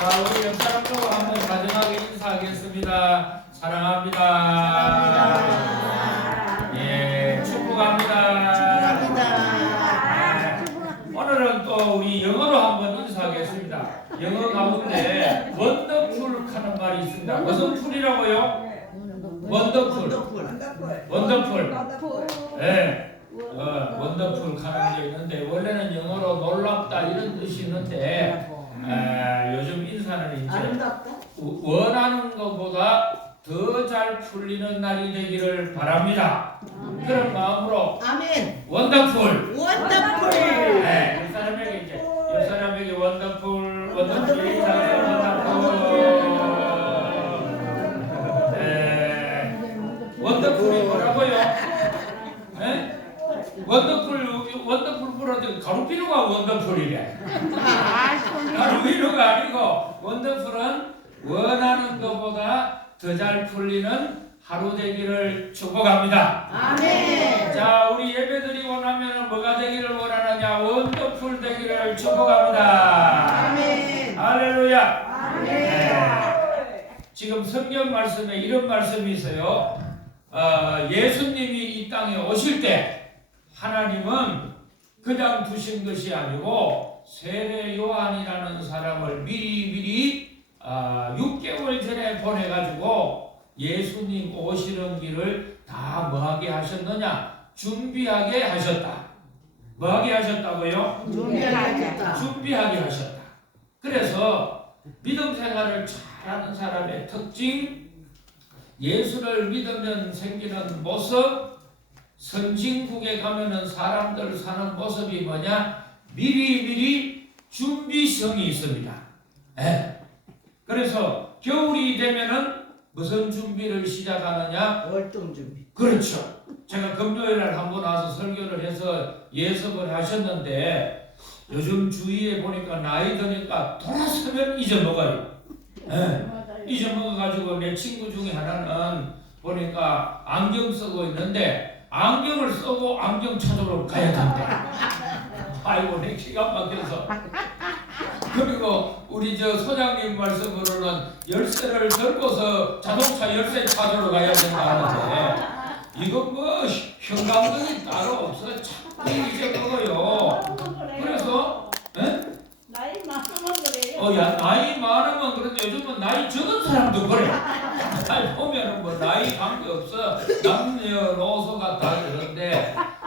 자, 우리 옆 사람도 한번 다정하게 인사하겠습니다. 사랑합니다. 예, 축복합니다. 오늘은 또 우리 영어로 한번 인사하겠습니다. 영어 가운데 원더풀 하는 말이 있습니다. 무슨 풀이라고요? 원더풀. 원더풀. 네. 원더풀 하는 게 있는데 원래는 영어로 놀랍다 이런 뜻이 있는데 요즘 인사는 이제 원하는 것보다 더 잘 풀리는 날이 되기를 바랍니다. 그런 마음으로 아멘. 원더풀. 원더풀. 네, 옆 사람에게 이제 옆 사람에게 원더풀 인사하세요. 원더풀이 뭐라고요? 네? 원더풀 풀어도 가루비누가 원더풀이래. 가루비누가 아니고 원더풀은 원하는 것보다 더 잘 풀리는 하루 되기를 축복합니다. 아멘. 자, 우리 예배드리 원하면 뭐가 되기를 원하느냐? 원더풀 되기를 축복합니다. 아멘. 할렐루야. 아멘. 네. 지금 성경 말씀에 이런 말씀이 있어요. 예수님이 이 땅에 오실 때 하나님은 그냥 두신 것이 아니고 세례 요한이라는 사람을 미리 6개월 전에 보내가지고 예수님 오시는 길을 다 뭐하게 하셨느냐? 준비하게 하셨다. 뭐하게 하셨다고요? 준비하게 하셨다. 그래서 믿음 생활을 잘하는 사람의 특징, 예수를 믿으면 생기는 모습, 선진국에 가면은 사람들 사는 모습이 뭐냐? 미리 준비성이 있습니다. 네. 그래서 겨울이 되면은 무슨 준비를 시작하느냐? 월동 준비. 그렇죠. 제가 금요일날 한번 와서 설교를 해서 예습을 하셨는데 요즘 주위에 보니까 나이 드니까 돌아서면 잊어먹어요. 네. 잊어먹어가지고 내 친구 중에 하나는 보니까 안경 쓰고 있는데 안경을 쓰고 안경 찾으러 가야 된대. 아이고 내 기가 막혀서. 그리고 우리 저 소장님 말씀으로는 열쇠를 들고서 자동차 열쇠 찾으러 가야 된다 하는데 이건 뭐 형광등이 따로 없어. 자꾸 잊어먹어요. 그래서 나이 많으면 그래요. 야, 나이 많으면 그런데 요즘은 나이 적은 사람도 그래. 잘 보면은 뭐 나이 관계없어. 남녀노소가 다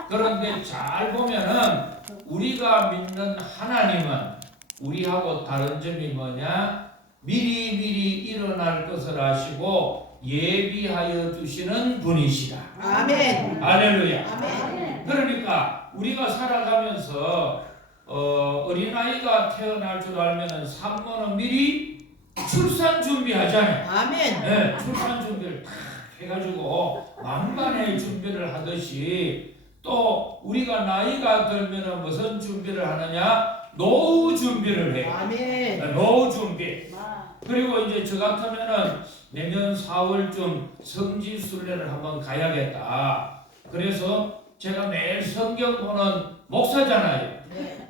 그런데 잘 보면은 우리가 믿는 하나님은 우리하고 다른 점이 뭐냐? 미리 일어날 것을 아시고 예비하여 주시는 분이시다. 아멘. 할렐루야. 아멘. 그러니까 우리가 살아가면서 어린아이가 태어날 줄 알면은 산모는 미리 출산 준비하잖아요. 아멘. 네, 출산 준비를 다 해가지고 만반의 준비를 하듯이 또 우리가 나이가 들면은 무슨 준비를 하느냐? 노후 준비를 해요. 아멘. 네, 노후 준비. 그리고 이제 저 같으면은 내년 4월쯤 성지순례를 한번 가야겠다. 그래서 제가 매일 성경 보는 목사잖아요.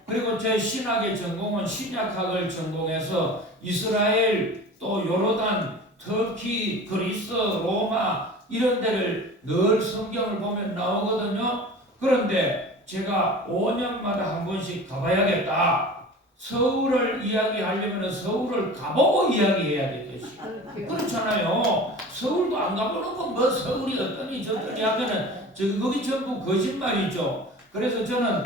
그리고 제 신학의 전공은 신약학을 전공해서 이스라엘 또 요르단, 터키, 그리스, 로마 이런 데를 늘 성경을 보면 나오거든요. 그런데 제가 5년마다 한 번씩 가봐야겠다. 서울을 이야기하려면 서울을 가보고 이야기해야 되겠지. 그렇잖아요. 서울도 안 가보는 건 뭐 서울이 어떠니 저떠니 하면은 거기 전부 거짓말이죠. 그래서 저는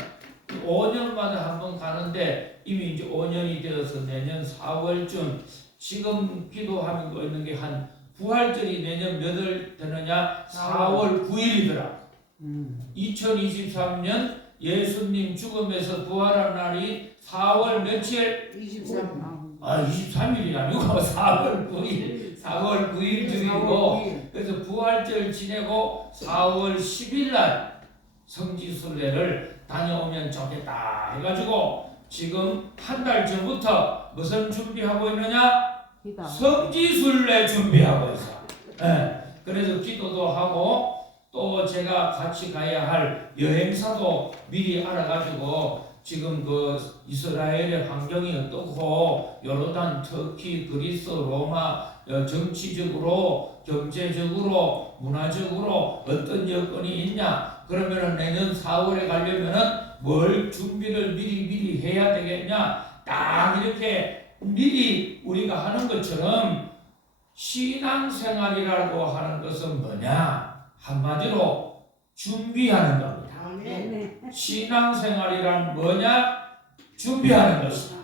5년마다 한 번 가는데 이미 이제 5년이 되어서 내년 4월쯤 지금 기도하고 있는 게 한 부활절이 내년 몇 월 되느냐? 4월 9일이더라. 2023년 예수님 죽음에서 부활한 날이 4월 며칠? 23. 23일이 아니고 4월 9일. 4월 9일 중이고 그래서 부활절 지내고 4월 10일 날 성지순례를 다녀오면 좋겠다 해가지고 지금 한 달 전부터 무슨 준비하고 있느냐? 성지순례 준비하고 있어. 네. 그래서 기도도 하고 또 제가 같이 가야 할 여행사도 미리 알아가지고 지금 그 이스라엘의 환경이 어떻고 요르단, 터키, 그리스, 로마 정치적으로, 경제적으로, 문화적으로 어떤 여건이 있냐? 그러면은 내년 4월에 가려면은 뭘 준비를 미리 해야 되겠냐? 딱 이렇게 미리 우리가 하는 것처럼 신앙생활이라고 하는 것은 뭐냐? 한마디로 준비하는 겁니다. 신앙생활이란 뭐냐? 준비하는 것이다.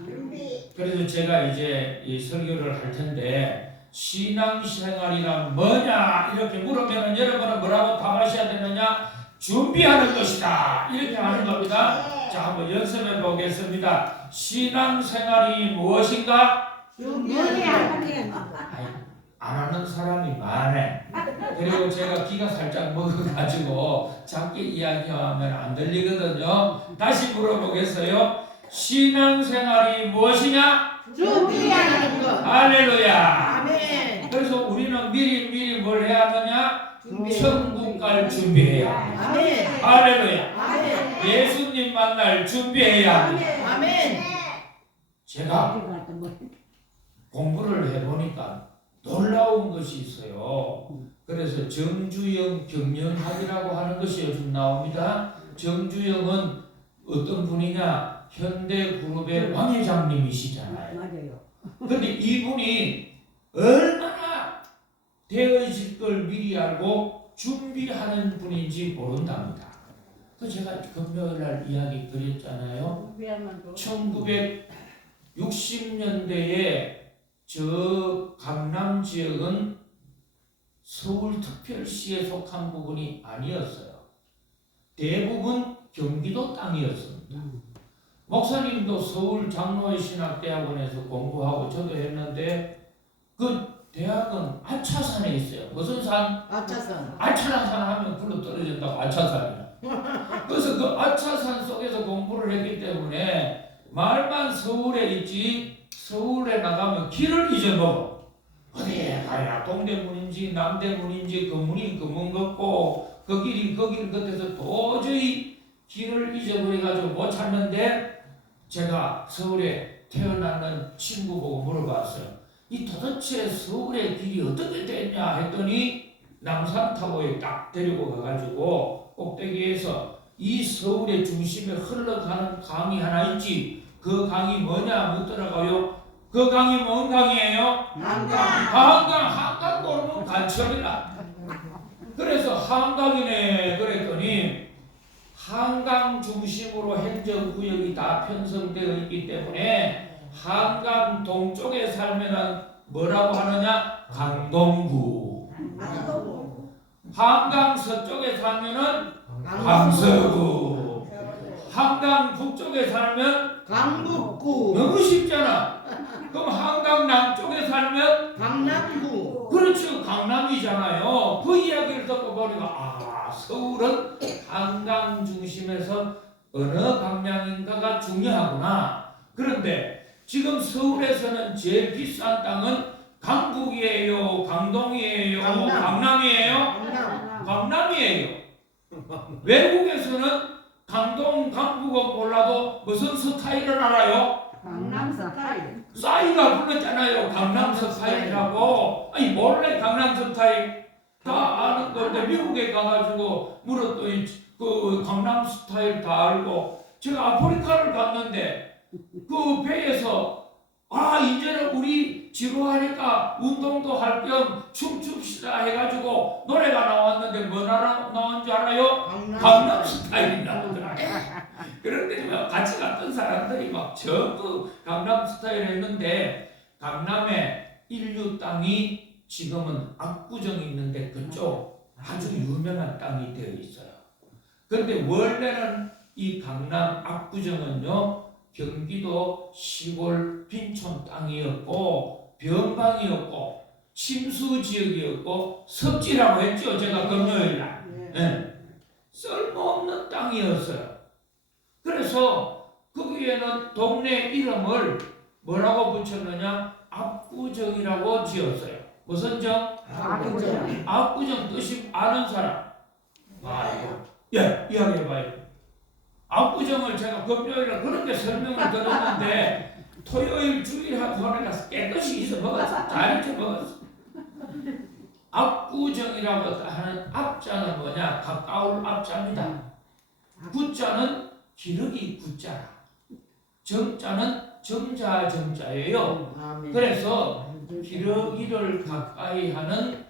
그래서 제가 이제 이 설교를 할 텐데 신앙생활이란 뭐냐? 이렇게 물으면 여러분은 뭐라고 답하셔야 되느냐? 준비하는 것이다. 이렇게 하는 겁니다. 자, 한번 연습해 보겠습니다. 신앙생활이 무엇인가? 안 하는 사람이 많네. 그리고 제가 귀가 살짝 먹어가지고 작게 이야기하면 안 들리거든요. 다시 물어보겠어요. 신앙생활이 무엇이냐? 준비하는 것. 할렐루야. 아멘. 그래서 우리는 미리 뭘 해야 하느냐? 준비. 천국 갈 준비해야 합니다. 아멘. 할렐루야. 아멘. 예수님 만날 준비해야 합니다. 아멘. 제가 공부를 해보니까 놀라운 것이 있어요. 그래서 정주영 경영학이라고 하는 것이 요즘 나옵니다. 정주영은 어떤 분이냐? 현대그룹의 왕 회장님이시잖아요. 맞아요. 근데 이분이 얼마나 되어질 걸 미리 알고 준비하는 분인지 모른답니다. 그 제가 금요일 날 이야기 드렸잖아요. 1960년대에 저 강남 지역은 서울특별시에 속한 부분이 아니었어요. 대부분 경기도 땅이었습니다. 목사님도 서울 장로의 신학대학원에서 공부하고 저도 했는데 그 대학은 아차산에 있어요. 무슨 산? 아차산. 아차산 하면 굴러 떨어진다고 아차산이야. 그래서 그 아차산 속에서 공부를 했기 때문에 말만 서울에 있지 서울에 나가면 길을 잊어먹어. 어디에 가야 동대문인지 남대문인지 그 문이 그 문 같고 그 길이 그 길 같아서 도저히 길을 잊어버려가지고 못 찾는데 제가 서울에 태어나는 친구 보고 물어봤어요. 이 도대체 서울의 길이 어떻게 됐냐 했더니 남산타워에 딱 데리고 가가지고 꼭대기에서 이 서울의 중심에 흘러가는 강이 하나 있지. 그 강이 뭐냐 묻더라고요. 그 강이 뭔 강이에요? 한강 모르면 간첩이라. 그래서 한강이네 그랬더니 한강 중심으로 행정구역이 다 편성되어 있기 때문에 한강 동쪽에 살면은 뭐라고 하느냐? 강동구. 한강 서쪽에 살면은 강서구. 한강 북쪽에 살면 강북구. 너무 쉽잖아. 그럼 한강 남쪽에 살면 강남구. 그렇죠. 강남이잖아요. 그 이야기를 듣고 보니까 서울은 한강 중심에서 어느 방향인가가 중요하구나. 그런데 지금 서울에서는 제일 비싼 땅은 강북이에요, 강동이에요, 강남이에요? 강남이에요. 외국에서는 강동, 강북은 몰라도 무슨 스타일을 알아요? 강남 스타일. 싸이가 불렀잖아요. 강남 스타일이라고. 아니 몰래 강남 스타일 다 아는 건데 미국에 가가지고 물었더니 그 강남 스타일 다 알고 제가 아프리카를 갔는데 그 배에서 이제는 우리 지루하니까 운동도 할 겸 춤춥시다 해가지고 노래가 나왔는데 뭐 나온 줄 알아요? 강남 스타일이 나오더라고요. 그런데 같이 갔던 사람들이 막 전부 강남 스타일 했는데 강남에 인류 땅이 지금은 압구정이 있는데 그쪽 아주 유명한 땅이 되어 있어요. 그런데 원래는 이 강남 압구정은요 경기도 시골 빈촌 땅이었고 변방이었고 침수 지역이었고 섭지라고 했죠. 제가 금요일날 쓸모없는 땅이었어요. 그래서 거기에는 동네 이름을 뭐라고 붙였느냐? 압구정이라고 지었어요. 무슨 정? 압구정. 압구정 뜻이 아는 사람. 이거. 예, 이야기해봐요. 압구정을 제가 금요일에 그렇게 설명을 들었는데 토요일 주일하고 보니까 깨끗이 잊어먹었어. 잘 잊어먹었어. 압구정이라고 하는 압자는 뭐냐? 가까울 압자입니다. 구자는 기러기 구자라. 정자는 정자 정자예요. 아멘. 그래서 기러기를 가까이 하는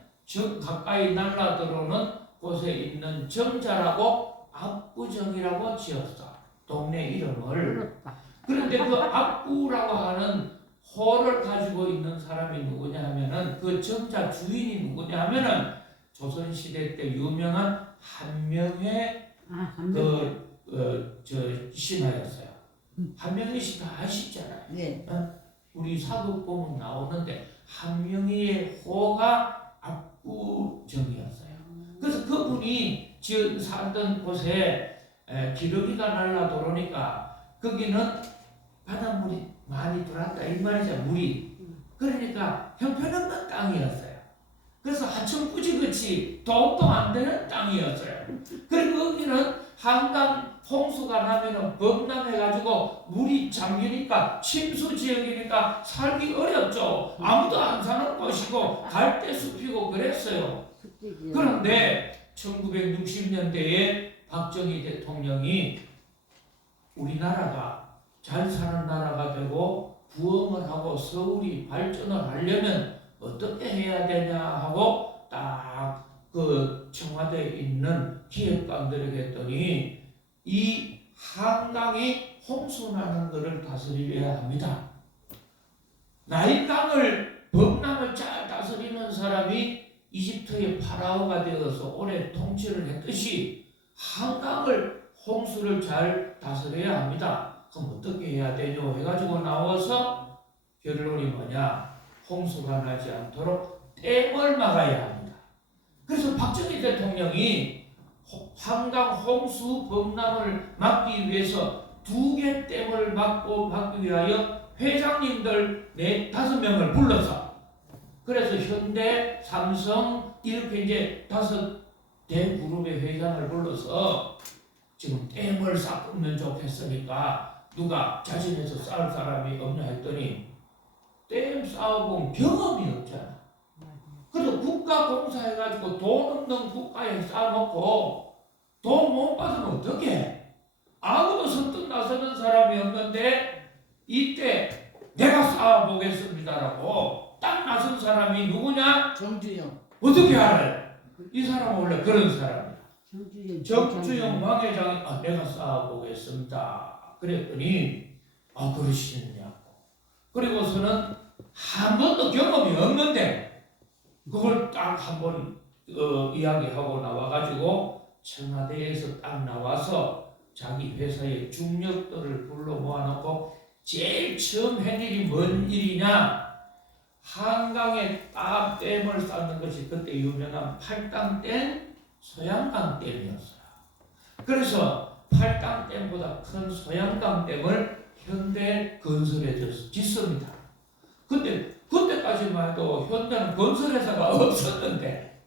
가까이 날라 들어오는 곳에 있는 정자라고 압구정이라고 지었어. 동네 이름을. 그런데 그 압구라고 하는 호를 가지고 있는 사람이 누구냐 하면은 그 정자 주인이 누구냐 하면은 조선시대 때 유명한 한명회 신하였어요. 한명회 씨 다 아시잖아요. 네. 우리 사극 보면 나오는데 한명회의 호가 압구정이었어요. 그래서 그분이 살던 곳에 기러기가 날라 들어오니까 거기는 바닷물이 많이 들어왔다 이 말이죠. 물이. 그러니까 형편없는 땅이었어요. 그래서 하천꾸지같이 도움도 안 되는 땅이었어요. 그리고 거기는 한강 홍수가 나면은 범람해가지고 물이 잠기니까 침수 지역이니까 살기 어렵죠. 아무도 안 사는 곳이고 갈대숲이고 그랬어요. 그런데 1960년대에 박정희 대통령이 우리나라가 잘 사는 나라가 되고 부흥을 하고 서울이 발전을 하려면 어떻게 해야 되냐 하고 딱 그 청와대에 있는 기획관들에게 했더니 이 한강이 홍수나는 것을 다스려야 합니다. 나일강을 범람을 잘 다스리는 사람이 이집트의 파라오가 되어서 오래 통치를 했듯이 한강을 홍수를 잘 다스려야 합니다. 그럼 어떻게 해야 되냐 해가지고 나와서 결론이 뭐냐? 홍수가 나지 않도록 댐을 막아야 합니다. 그래서 박정희 대통령이 한강 홍수 범람을 막기 위해서 2개 댐을 막기 위하여 회장님들 4-5명을 불러서 그래서 현대, 삼성 이렇게 이제 5대 그룹의 회장을 불러서 지금 댐을 쌓으면 좋겠으니까 누가 자신해서 쌓을 사람이 없냐 했더니 댐 쌓아본 경험이 없잖아. 그래서 국가공사 해가지고 돈 없는 국가에 쌓아놓고 돈 못 받으면 어떡해? 아무도 선뜻 나서는 사람이 없는데 이때 내가 쌓아보겠습니다라고 딱 나선 사람이 누구냐? 정주영. 어떻게 알아요? 이 사람은 원래 그런 사람이야. 정주영 왕 회장이 내가 쌓아보겠습니다. 그랬더니 그러시느냐고. 그리고서는 한 번도 경험이 없는데 그걸 딱 한 번 이야기하고 나와가지고 청와대에서 딱 나와서 자기 회사의 중력들을 불러 모아놓고 제일 처음 한 일이 뭔 일이냐? 한강에 딱 댐을 쌓는 것이 그때 유명한 팔당댐, 소양강댐이었어요. 그래서 팔당댐보다 큰 소양강댐을 현대 건설에 짓습니다. 근데 그때까지만 해도 현대는 건설회사가 없었는데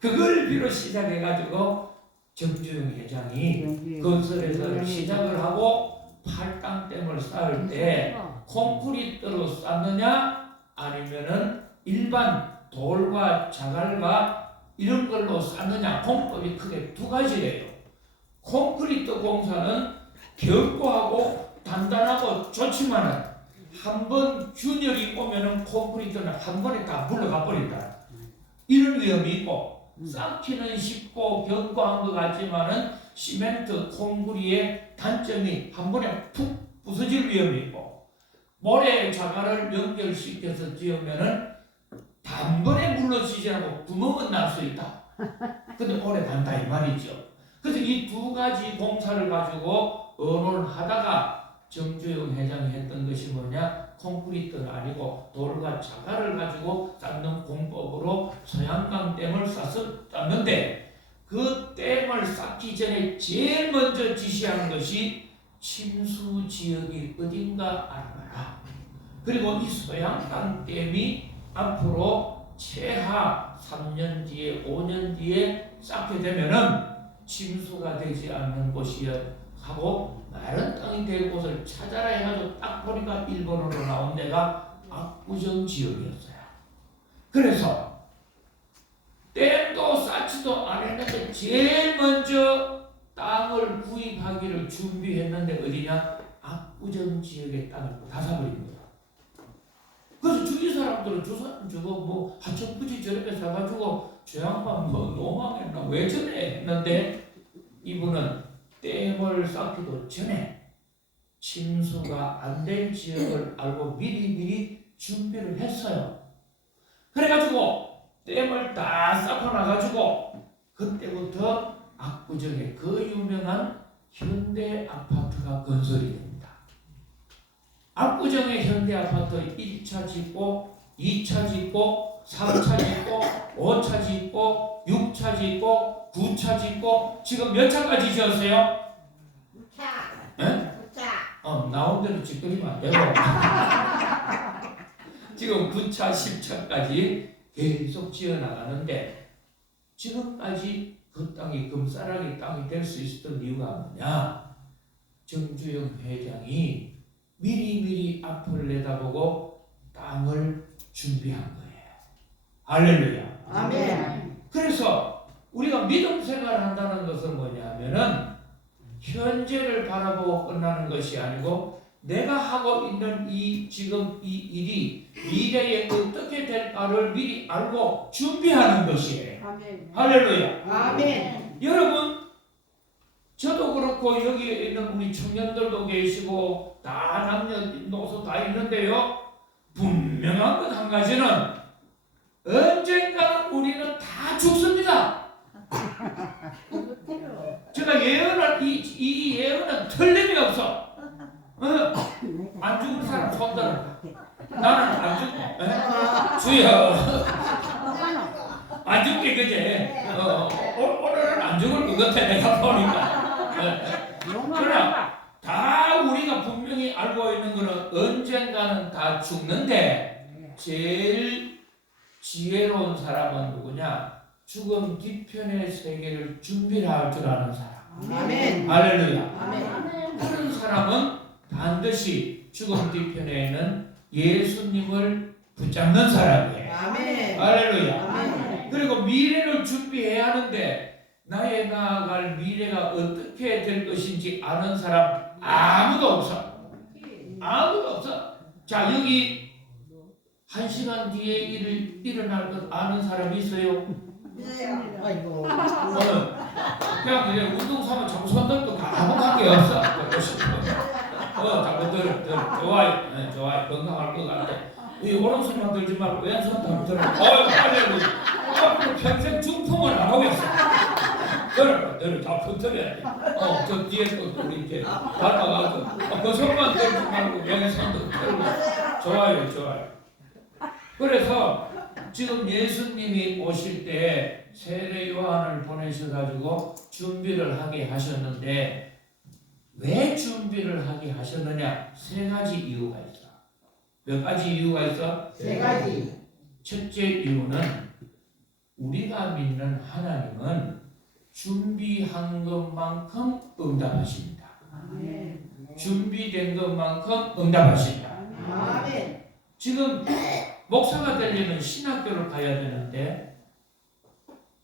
그걸 비롯 시작해가지고 정주영 회장이 건설회사를 시작을 하고 팔당댐을 쌓을 때 콘크리트로 쌓느냐 아니면은 일반 돌과 자갈과 이런 걸로 쌓느냐 공법이 크게 2가지예요. 콘크리트 공사는 견고하고 단단하고 좋지만은 한번 균열이 오면은 콘크리트는 한 번에 다 물러가 버린다. 이런 위험이 있고 쌓기는 쉽고 견고한 것 같지만은 시멘트 콘크리트의 단점이 한 번에 푹 부서질 위험이 있고 모래 자갈을 연결시켜서 지으면은 단번에 물러지지 않고 구멍은 날 수 있다. 근데 오래 간다 이 말이죠. 그래서 이 2가지 공사를 가지고 의논을 하다가 정주영 회장이 했던 것이 뭐냐? 콘크리트는 아니고 돌과 자갈을 가지고 쌓는 공법으로 소양강댐을 쌓았는데 그 댐을 쌓기 전에 제일 먼저 지시하는 것이 침수 지역이 어딘가 알아봐라. 그리고 이 소양강댐이 앞으로 최하 3년 뒤에 5년 뒤에 쌓게 되면은 침수가 되지 않는 곳이여 하고 마른 땅이 될 곳을 찾아라 해가지고 딱 보니까 일본어로 나온 데가 압구정 지역이었어요. 그래서 댐도 쌓지도 않았는데 제일 먼저 땅을 구입하기를 준비했는데 어디냐? 압구정 지역의 땅을 다 사버린 거야. 그래서 주위 사람들은 조선 저거 뭐 하천부지 저렇게 사가지고 저 양반 뭐 노망했나 왜 저래 했는데 이분은 댐을 쌓기도 전에 침수가 안 될 지역을 알고 미리 준비를 했어요. 그래가지고 댐을 다 쌓고 나가지고 그때부터 압구정에 그 유명한 현대 아파트가 건설이 됩니다. 압구정의 현대 아파트 1차 짓고 2차 짓고 3차 짓고 5차 짓고 6차 짓고 9차 짓고 지금 몇 차까지 지었어요? 9차. 에? 9차. 나온 대로 짓거리면 안 되고 지금 9차 10차까지 계속 지어나가는데 지금까지 그 땅이 금싸라기 땅이 될 수 있었던 이유가 뭐냐? 정주영 회장이 미리 앞을 내다보고 땅을 준비한 거예요. 할렐루야. 아멘. 그래서 우리가 믿음 생활을 한다는 것은 뭐냐면은 현재를 바라보고 끝나는 것이 아니고 내가 하고 있는 지금 이 일이 미래에 어떻게 될까를 미리 알고 준비하는 것이에요. 아멘. 할렐루야. 아멘. 여러분 저도 그렇고 여기에 있는 우리 청년들도 계시고 다 남녀노소 다 있는데요. 분명한 것 한 가지는 언젠가 우리는 다 죽습니다. 제가 예언을 이 예언은 틀림이 없어. 안 죽은 사람 손 들어. 나는 안 죽고 주여 안 죽게 그제 오늘은 안 죽을 것 같아 내가 보니까. 그러나 다 우리가 분명히 알고 있는 것은 언젠가는 다 죽는데 제일 지혜로운 사람은 누구냐? 죽음 뒤편의 세계를 준비를 할 줄 아는 사람. 아멘. 할렐루야. 아멘. 그런 사람은 반드시 죽음 뒤편에는 예수님을 붙잡는 사람이에요. 아멘. 할렐루야. 아멘. 그리고 미래를 준비해야 하는데 나의 나아갈 미래가 어떻게 될 것인지 아는 사람 아무도 없어. 아무도 없어. 자 여기 1시간 뒤에 일어날 것 아는 사람이 있어요? 아이고. 그냥 이제 운동 삼아 정선들도 아무 관계 없어. 자꾸들 좋아요. 네, 좋아요. 건강할 것 같아. 이 오른손만 들지 말고 왼손 다 들어. 빨리 평생 중풍을 안 하겠어. 들어 다 붙들어야 돼. 저 뒤에 또 우리 이제 받아가고 그 손만 들지 말고 왼손도 들고. 좋아요. 그래서 지금 예수님이 오실 때 세례 요한을 보내셔가지고 준비를 하게 하셨는데 왜 준비를 하게 하셨느냐? 3가지 이유가 있어. 몇 가지 이유가 있어? 3가지. 첫째 이유는 우리가 믿는 하나님은 준비한 것만큼 응답하십니다. 아멘. 준비된 것만큼 응답하십니다. 아멘. 지금 목사가 되려면 신학교를 가야 되는데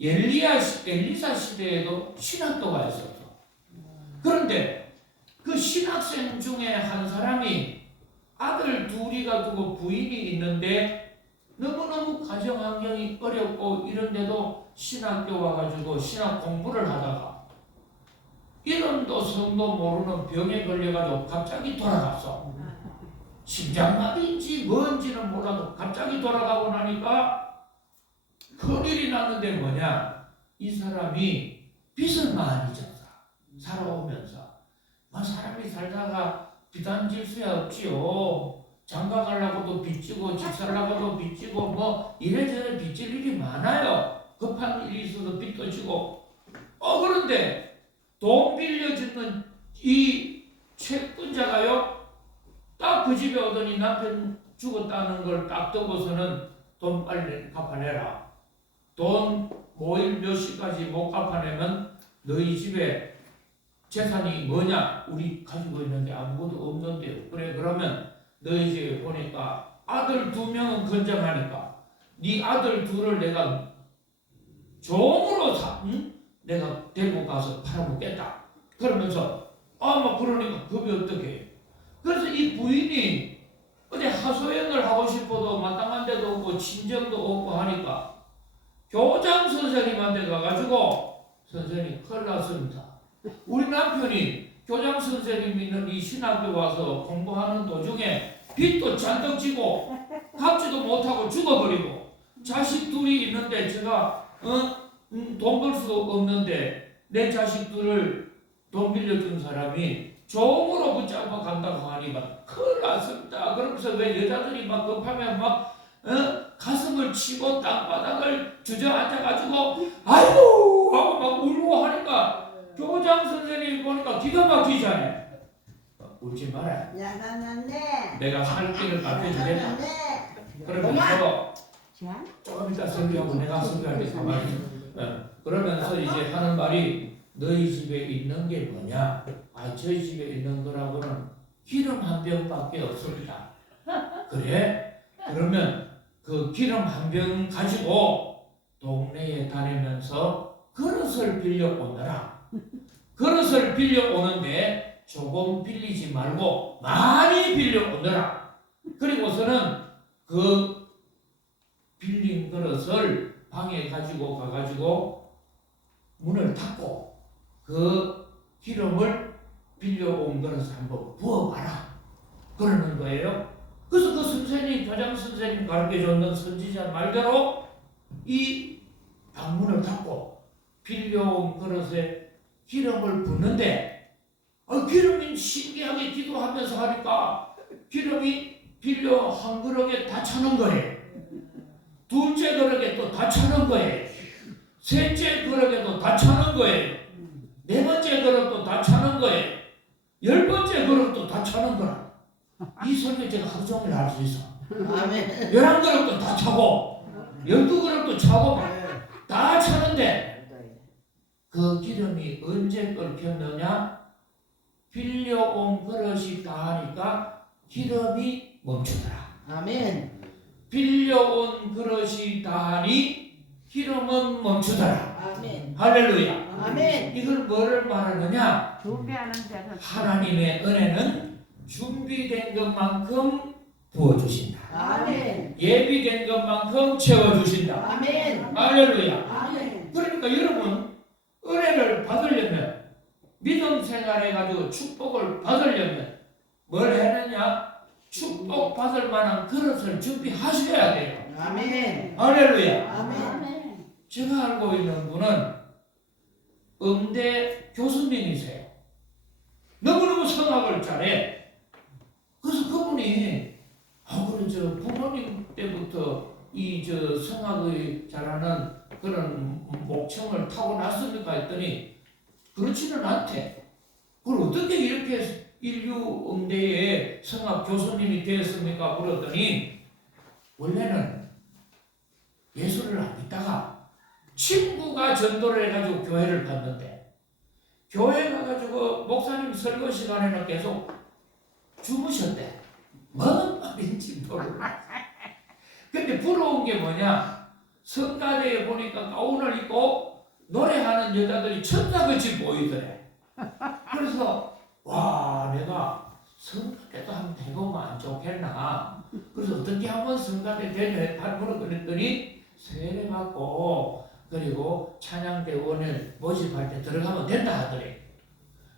엘리사 시대에도 신학교가 있었어. 그런데 그 신학생 중에 한 사람이 아들 둘이가 두고 부인이 있는데 너무너무 가정 환경이 어렵고 이런데도 신학교 와가지고 신학 공부를 하다가 이름도 성도 모르는 병에 걸려가지고 갑자기 돌아갔어. 심장마비인지 뭔지는 몰라도 갑자기 돌아가고 나니까 큰일이 났는데 뭐냐? 이 사람이 빚을 많이 졌어. 살아오면서 사람이 살다가 빚 안 질 수야 없지요. 장가 가려고도 빚지고 집 살려고도 빚지고 뭐 이래저래 빚질 일이 많아요. 급한 일이 있어서 빚도 지고 그런데 돈 빌려주는 이 채권자가요 딱 그 집에 오더니 남편 죽었다는 걸 딱 듣고서는 돈 빨리 갚아내라. 돈 모일 몇 시까지 못 갚아내면 너희 집에 재산이 뭐냐? 우리 가지고 있는 게 아무것도 없는데요. 그래 그러면 너희 집에 보니까 아들 2명은 건장하니까 네 아들 2을 내가 종으로 내가 데리고 가서 팔아먹겠다. 그러면서 막 그러니까 급이 어떻게 해요? 그래서 이 부인이 어디 하소연을 하고 싶어도 마땅한 데도 없고 친정도 없고 하니까 교장 선생님한테 가가지고 선생님 큰일 났습니다. 우리 남편이 교장 선생님 있는 이 신학교 와서 공부하는 도중에 빚도 잔뜩 지고 갚지도 못하고 죽어버리고 자식 2이 있는데 제가 돈 벌 수도 없는데 내 자식 2을 돈 빌려준 사람이 종으로 붙잡아 간다고 하니까 큰일 났습니다. 그러면서 왜 여자들이 막 급하면 막 가슴을 치고 땅바닥을 주저앉아가지고 아이고 하고 막 울고 하니까 교장 선생님이 보니까 기가 막히잖아요. 울지 마라. 야나나네. 내가 살 길을 가르쳐주겠다. 그러면서 조금 이따 설교하고 내가 설교할 때 가만히 그러면서 이제 하는 말이 너희 집에 있는 게 뭐냐? 저희 집에 있는 거라고는 기름 한 병밖에 없습니다. 그래? 그러면 그 기름 한 병 가지고 동네에 다니면서 그릇을 빌려 오너라. 그릇을 빌려 오는데 조금 빌리지 말고 많이 빌려 오너라. 그리고서는 그 빌린 그릇을 방에 가지고 가가지고 문을 닫고 그 기름을 빌려온 그릇을 한번 부어봐라. 그러는 거예요. 그래서 그 선생님, 교장 선생님 가르쳐줬는 선지자 말대로 이 방문을 닫고 빌려온 그릇에 기름을 붓는데 기름이 신기하게 기도하면서 하니까 기름이 빌려 한 그릇에 다 차는 거예요. 둘째 그릇에 또 다 차는 거예요. 셋째 그릇에도 다 차는 거예요. 네 번째 그릇도 다 차는 거예요. 10번째 그릇도 다 차는 거라. 이 설교 제가 하루 종일 할 수 있어. 아멘. 11그릇도 다 차고 12그릇도 차고 다 차는데 그 기름이 언제 끓겠느냐? 빌려온 그릇이 다 하니까 기름이 멈추더라. 아멘. 빌려온 그릇이 다 하니 기름은 멈추더라. 아멘. 할렐루야. 아멘. 이걸 뭐를 말하느냐? 준비하는 자는 하나님의 은혜는 준비된 것만큼 부어주신다. 아멘. 예비된 것만큼 채워주신다. 아멘. 할렐루야. 아멘. 그러니까 여러분 은혜를 받으려면 믿음 생활해가지고 축복을 받으려면 뭘 해느냐? 축복 받을 만한 그릇을 준비하셔야 돼요. 아멘. 할렐루야. 아멘. 제가 알고 있는 분은 음대 교수님이세요. 너무너무 성악을 잘해. 그래서 그분이 그런 부모님 때부터 이 성악을 잘하는 그런 목청을 타고났습니까 했더니 그렇지는 않대. 그걸 어떻게 이렇게 인류 음대의 성악 교수님이 되었습니까? 그랬더니 원래는 예수를 안 믿다가 친구가 전도를 해가지고 교회를 갔는데 교회 가가지고 목사님 설교 시간에는 계속 주무셨대. 뭔 말인지 모르고. 근데 부러운 게 뭐냐? 성가대에 보니까 가운을 입고 노래하는 여자들이 천사같이 보이더래. 그래서 와 내가 성가대도 한번 해보면 안 좋겠나. 그래서 어떻게 한번 성가대 되냐 발문을 그랬더니 세례 받고 그리고 찬양대원을 모집할 때 들어가면 된다 하더래.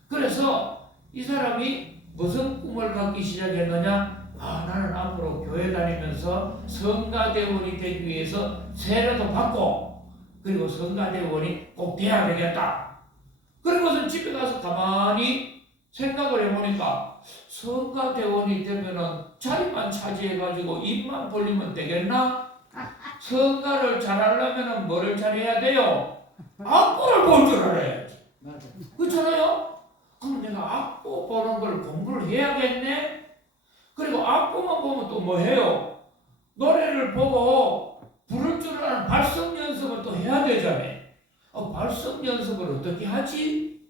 그래서 이 사람이 무슨 꿈을 갖기 시작했느냐? 나는 앞으로 교회 다니면서 성가대원이 되기 위해서 세례도 받고 그리고 성가대원이 꼭 돼야 되겠다. 그리고서 집에 가서 가만히 생각을 해보니까 성가대원이 되면은 자리만 차지해가지고 입만 벌리면 되겠나? 성가를 잘하려면 뭐를 잘해야 돼요? 악보를 볼 줄 알아야지. 그렇잖아요? 그럼 내가 악보 보는 걸 공부를 해야겠네? 그리고 악보만 보면 또 뭐 해요? 노래를 보고 부를 줄 아는 발성 연습을 또 해야 되잖아요. 발성 연습을 어떻게 하지?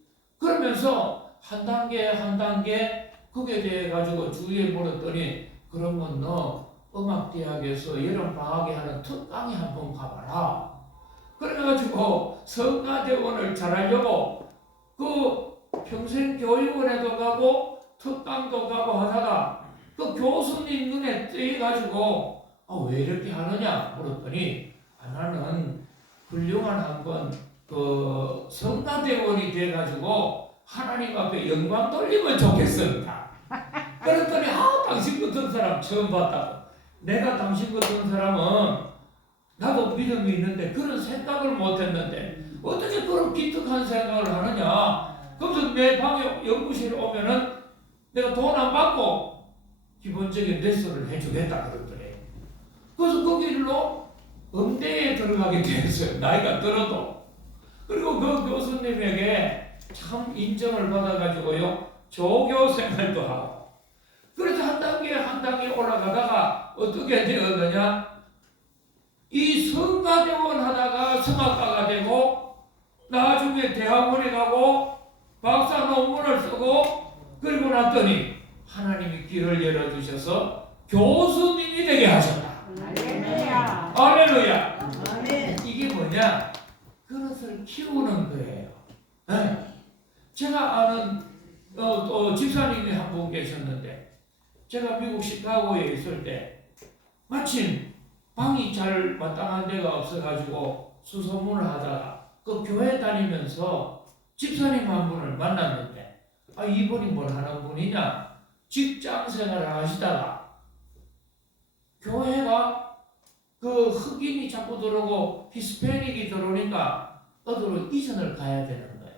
그러면서 한 단계 한 단계 그게 돼 가지고 주위에 물었더니 그러면 너 음악대학에서 여름방학에 하는 특강에 한번 가봐라. 그래가지고 성가대원을 잘하려고 그 평생교육원에도 가고 특강도 가고 하다가 그 교수님 눈에 띄어가지고 왜 이렇게 하느냐 물었더니 나는 훌륭한 한번 그 성가대원이 돼가지고 하나님 앞에 영광 돌리면 좋겠습니다. 그랬더니 당신 같은 사람 처음 봤다고. 내가 당신 같은 사람은 나도 믿음이 있는데 그런 생각을 못했는데 어떻게 그런 기특한 생각을 하느냐. 그래서 내 방에 연구실에 오면은 내가 돈 안 받고 기본적인 레슨을 해주겠다 그러더래. 그래서 그 길로 음대에 들어가게 됐어요. 나이가 들어도. 그리고 그 교수님에게 참 인정을 받아가지고요 조교 생활도 하고. 그래서 한 단계 한 단계 올라가다가 어떻게 되었느냐. 이 성가대원 하다가 성악가가 되고 나중에 대학원에 가고 박사 논문을 쓰고 그리고 났더니 하나님이 길을 열어주셔서 교수님이 되게 하셨다. 할렐루야. 할렐루야. 아멘. 이게 뭐냐? 그릇을 키우는 거예요. 네. 제가 아는 또 집사님이 한 분 계셨는데 제가 미국 시카고에 있을 때 마침 방이 잘 마땅한 데가 없어가지고 수소문을 하다가 그 교회 다니면서 집사님 한 분을 만났는데 이분이 뭘 하는 분이냐? 직장 생활을 하시다가 교회가 그 흑인이 자꾸 들어오고 히스패닉이 들어오니까 어디로 이전을 가야 되는 거예요.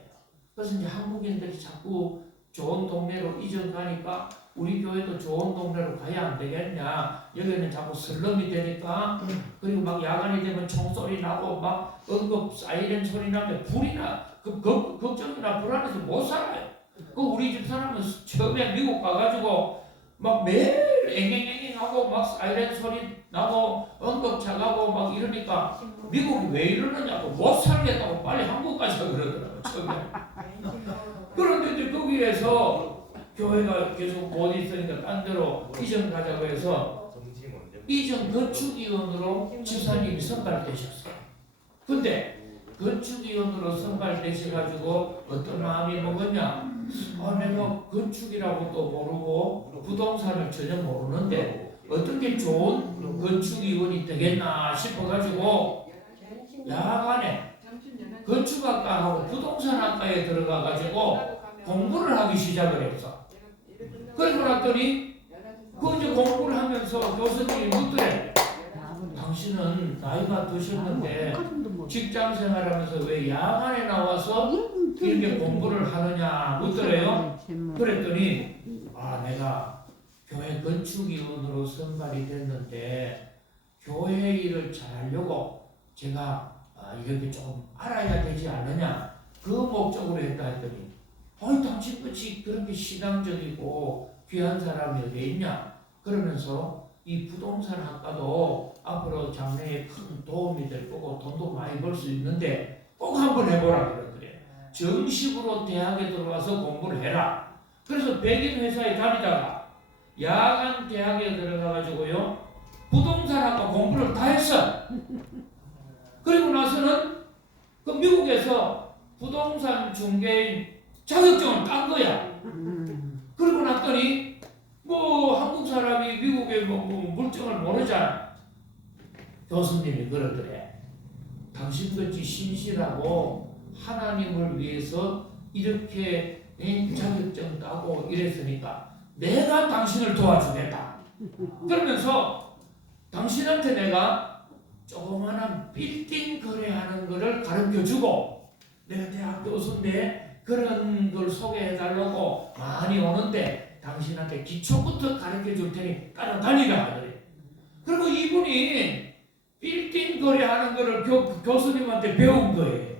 그래서 이제 한국인들이 자꾸 좋은 동네로 이전 가니까 우리 교회도 좋은 동네로 가야 안 되겠냐. 여기는 자꾸 슬럼이 되니까 그리고 막 야간이 되면 총소리 나고 막 응급 사이렌 소리 나면 불이 나. 걱정이나 불안해서 못 살아요. 우리 집 사람은 처음에 미국 가가지고 막 매일 앵앵앵앵하고 막 사이렌 소리 나고 응급차 가고 막 이러니까 미국이 왜 이러느냐고 못 살겠다고 빨리 한국 가자 그러더라고요. 처음에. 그런데 이제 거기에서 교회가 계속 못 있으니까 딴 데로 이전 가자고 해서 이전 건축위원으로 집사님이 선발되셨어요. 근데 건축위원으로 선발되셔가지고 어떤 마음이 먹었냐? 내가 건축이라고도 모르고 부동산을 전혀 모르는데 어떻게 좋은 건축위원이 되겠나 싶어가지고 야간에 건축학과하고 부동산학과에 들어가가지고 공부를 하기 시작을 했어. 그러고 났더니 그 이제 공부를 하면서 교수님이 묻더래. 당신은 나이가 드셨는데 직장 생활하면서 왜 야간에 나와서 이렇게 공부를 하느냐 묻더래요. 그랬더니 내가 교회 건축위원으로 선발이 됐는데 교회 일을 잘하려고 제가 이렇게 좀 알아야 되지 않느냐 그 목적으로 했다 했더니 당신같이 그렇게 신앙적이고 귀한 사람이 어디 있냐 그러면서 이 부동산 학과도 앞으로 장래에 큰 도움이 될 거고 돈도 많이 벌 수 있는데 꼭 한번 해보라 그러더래. 정식으로 대학에 들어와서 공부를 해라. 그래서 백인 회사에 다니다가 야간 대학에 들어가가지고요 부동산 학과 공부를 다 했어. 그리고 나서는 그 미국에서 부동산 중개인 자격증을 딴 거야. 그리고 났더니 한국 사람이 미국에 물정을 모르잖아. 교수님이 그러더래. 당신같이 신실하고 하나님을 위해서 이렇게 자격증 따고 이랬으니까 내가 당신을 도와주겠다. 그러면서 당신한테 내가 조그마한 빌딩 거래하는 거를 가르쳐주고 내가 대학 교수인데 그런 걸 소개해달라고 많이 오는데 당신한테 기초부터 가르쳐줄 테니 따라다니라 하더래. 그리고 이분이 빌딩 거래하는 거를 교수님한테 배운 거예요.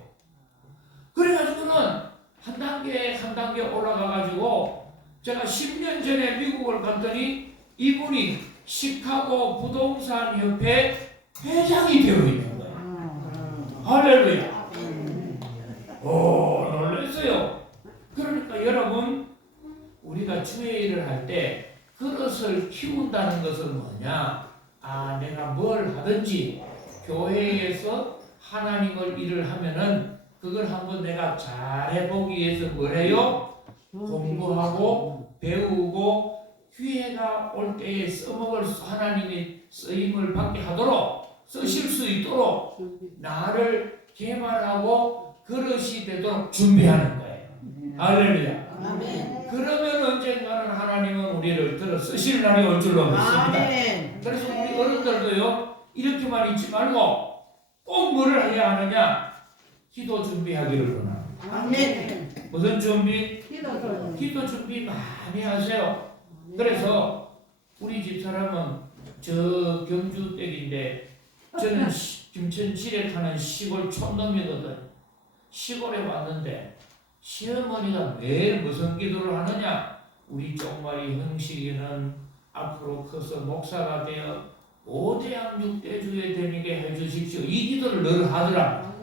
그래가지고는 한 단계 한 단계 올라가가지고 제가 10년 전에 미국을 갔더니 이분이 시카고 부동산 협회 회장이 되어 있는 거예요. 할렐루야. 놀랐어요. 그러니까 여러분, 우리가 주의 일을 할 때 그릇을 키운다는 것은 뭐냐? 내가 뭘 하든지 교회에서 하나님을 일을 하면은 그걸 한번 내가 잘해보기 위해서 뭘 해요? 공부하고 배우고 기회가 올 때에 써먹을 하나님의 쓰임을 받게 하도록 쓰실 수 있도록 나를 개발하고 그릇이 되도록 준비하는 거예요. 할렐루야. 아멘. 그러면 언젠가는 하나님은 우리를 들어 쓰실 날이 올 줄로 믿습니다. 아멘. 그래서 우리 어른들도요, 이렇게만 있지 말고 꼭 뭐를 해야 하느냐? 기도 준비하기를 원합니다. 아멘. 무슨 준비? 기도. 기도 준비 많이 하세요. 그래서 우리 집사람은 저 경주 댁인데 저는 김천 지뢰타는 시골 촌놈이거든. 시골에 왔는데 시어머니가 매일 무슨 기도를 하느냐? 우리 쪽말이 형식이는 앞으로 커서 목사가 되어 5대양 6대주에 되게 해주십시오. 이 기도를 늘 하더라.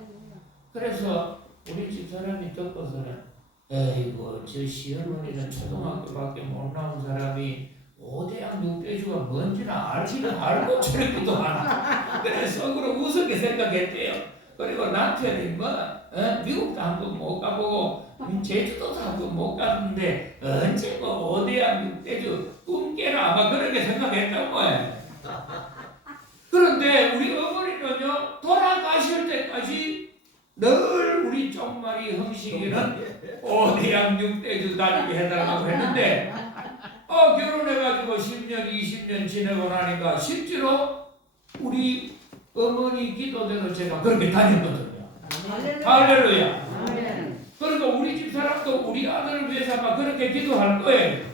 그래서 우리 집사람이 듣고서는 에이구, 저 시어머니는 초등학교밖에 못 나온 사람이 5대양 6대주가 뭔지는 알지는 알고 저렇게도 하나. 그래서 속으로 우습게 생각했대요. 그리고 남편이 미국도 한 번 못 가보고 제주도도 한 번 못 갔는데 언제 5대양 6대주 꿈깨라 아마 그렇게 생각했던 거예요. 그런데 우리 어머니는요, 돌아가실 때까지 늘 우리 쪽말이 형식이는 5대양 6대주 다니게 해달라고 했는데 결혼해가지고 10년 20년 지내고 나니까 실제로 우리 어머니 기도대로 제가 그렇게 다녔거든요. 할렐루야. 아멘. 그러니까 우리 집 사람도 우리 아들을 위해서 아마 그렇게 기도할 거예요.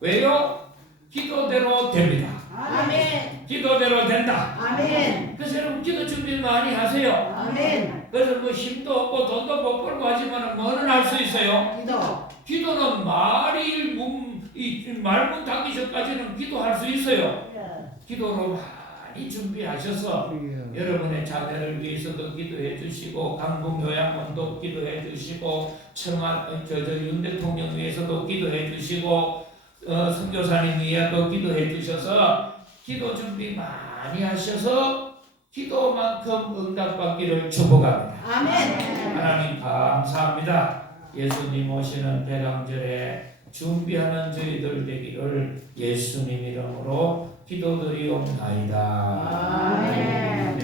왜요? 기도대로 됩니다. 아멘. 기도대로 된다. 아멘. 그래서 여러분 기도 준비 많이 하세요. 아멘. 그래서 뭐 힘도 없고 돈도 못 벌고 하지만 뭐는 할 수 있어요? 기도. 기도는 말문 닫기 전까지는 기도할 수 있어요. 기도로 많이 준비하셔서 여러분의 자녀를 위해서도 기도해 주시고 강북 요양원도 기도해 주시고 윤 대통령 위해서도 기도해 주시고 선교사님 위해서도 기도해 주셔서 기도 준비 많이 하셔서 기도만큼 응답받기를 축복합니다. 아멘. 하나님 감사합니다. 예수님 오시는 대강절에 준비하는 저희들 되기를 예수님 이름으로 기도드리옵나이다. 아멘.